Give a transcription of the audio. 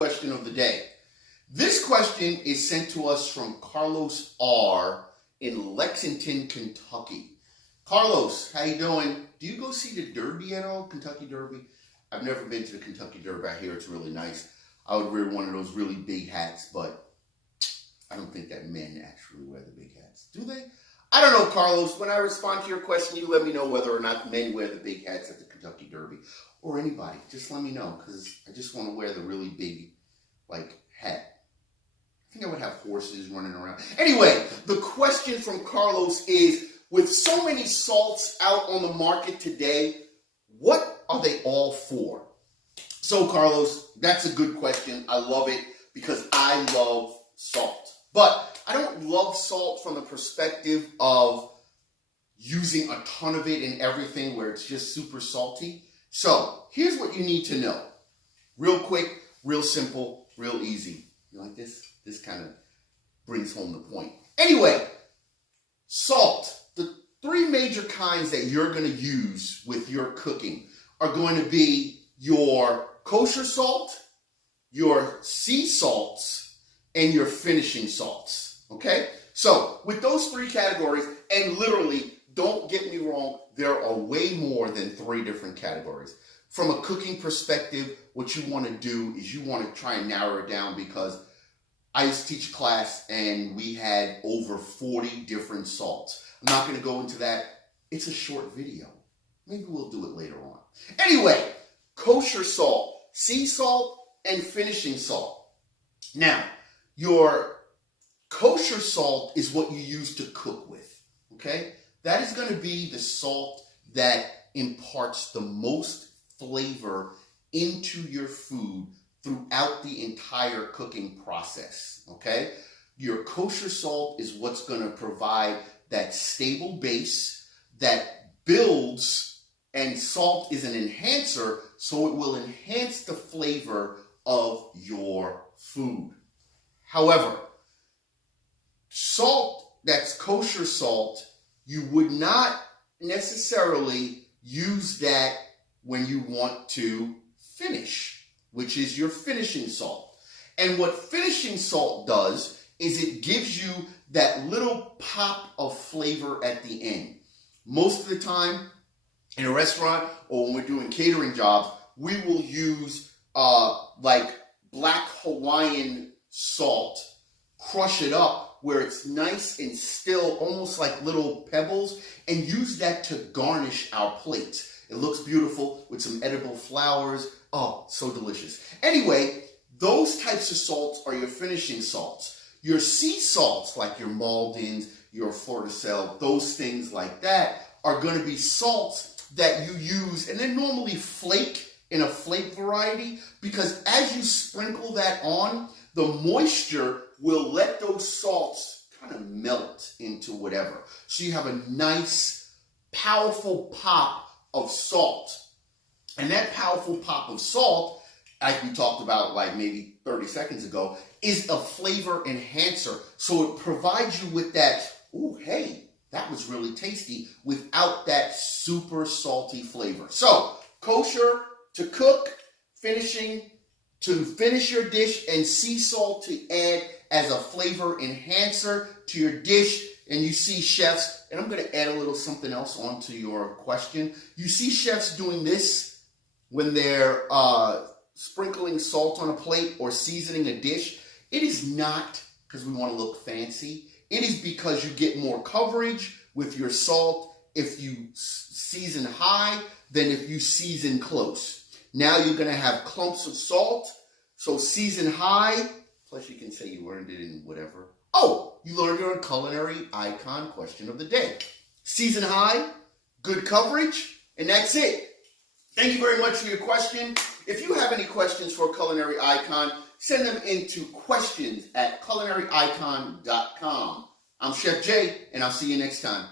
Question of the day. This question is sent to us from Carlos R. in Lexington, Kentucky. Carlos, how you doing? Do you go see the Derby at all, Kentucky Derby? I've never been to the Kentucky Derby. I hear it's really nice. I would wear one of those really big hats, but I don't think that men actually wear the big hats. Do they? I don't know, Carlos. When I respond to your question, you let me know whether or not men wear the big hats at the Kentucky Derby. Or anybody. Just let me know, because I just want to wear the really big, hat. I think I would have horses running around. Anyway, the question from Carlos is, with so many salts out on the market today, what are they all for? So, Carlos, that's a good question. I love it because I love salt. But I don't love salt from the perspective of using a ton of it in everything where it's just super salty. So, here's what you need to know. Real quick, real simple, real easy. You like this? This kind of brings home the point. Anyway, salt. The three major kinds that you're going to use with your cooking are going to be your kosher salt, your sea salts, and your finishing salts. Okay? So, with those three categories, and literally, don't get me wrong, there are way more than three different categories. From a cooking perspective, what you want to do is you want to try and narrow it down, because I used to teach a class and we had over 40 different salts. I'm not going to go into that. It's a short video. Maybe we'll do it later on. Anyway, kosher salt, sea salt, and finishing salt. Now, your kosher salt is what you use to cook with, okay? That is going to be the salt that imparts the most flavor into your food throughout the entire cooking process, okay? Your kosher salt is what's going to provide that stable base that builds, and salt is an enhancer, so it will enhance the flavor of your food. However, salt that's kosher salt, you would not necessarily use that when you want to finish, which is your finishing salt. And what finishing salt does is it gives you that little pop of flavor at the end. Most of the time in a restaurant or when we're doing catering jobs, we will use black Hawaiian salt, crush it up where it's nice and still, almost like little pebbles, and use that to garnish our plates. It looks beautiful with some edible flowers. Oh, so delicious. Anyway, those types of salts are your finishing salts. Your sea salts, like your Maldens, your Fleur-de-Sel, those things like that, are going to be salts that you use, and they're normally flake in a flake variety, because as you sprinkle that on, the moisture will let those salts kind of melt into whatever. So you have a nice, powerful pop of salt. And that powerful pop of salt, like we talked about maybe 30 seconds ago, is a flavor enhancer. So it provides you with that, ooh, hey, that was really tasty, without that super salty flavor. So, kosher to cook, finishing to finish your dish, and sea salt to add as a flavor enhancer to your dish. And you see chefs, and I'm going to add a little something else onto your question. You see chefs doing this when they're sprinkling salt on a plate or seasoning a dish. It is not because we want to look fancy. It is because you get more coverage with your salt if you season high than if you season close. Now you're going to have clumps of salt, so season high. Plus you can say you learned it in whatever. Oh, you learned your Culinary Icon question of the day. Season high, good coverage, and that's it. Thank you very much for your question. If you have any questions for Culinary Icon, send them into questions@culinaryicon.com. I'm Chef Jay, and I'll see you next time.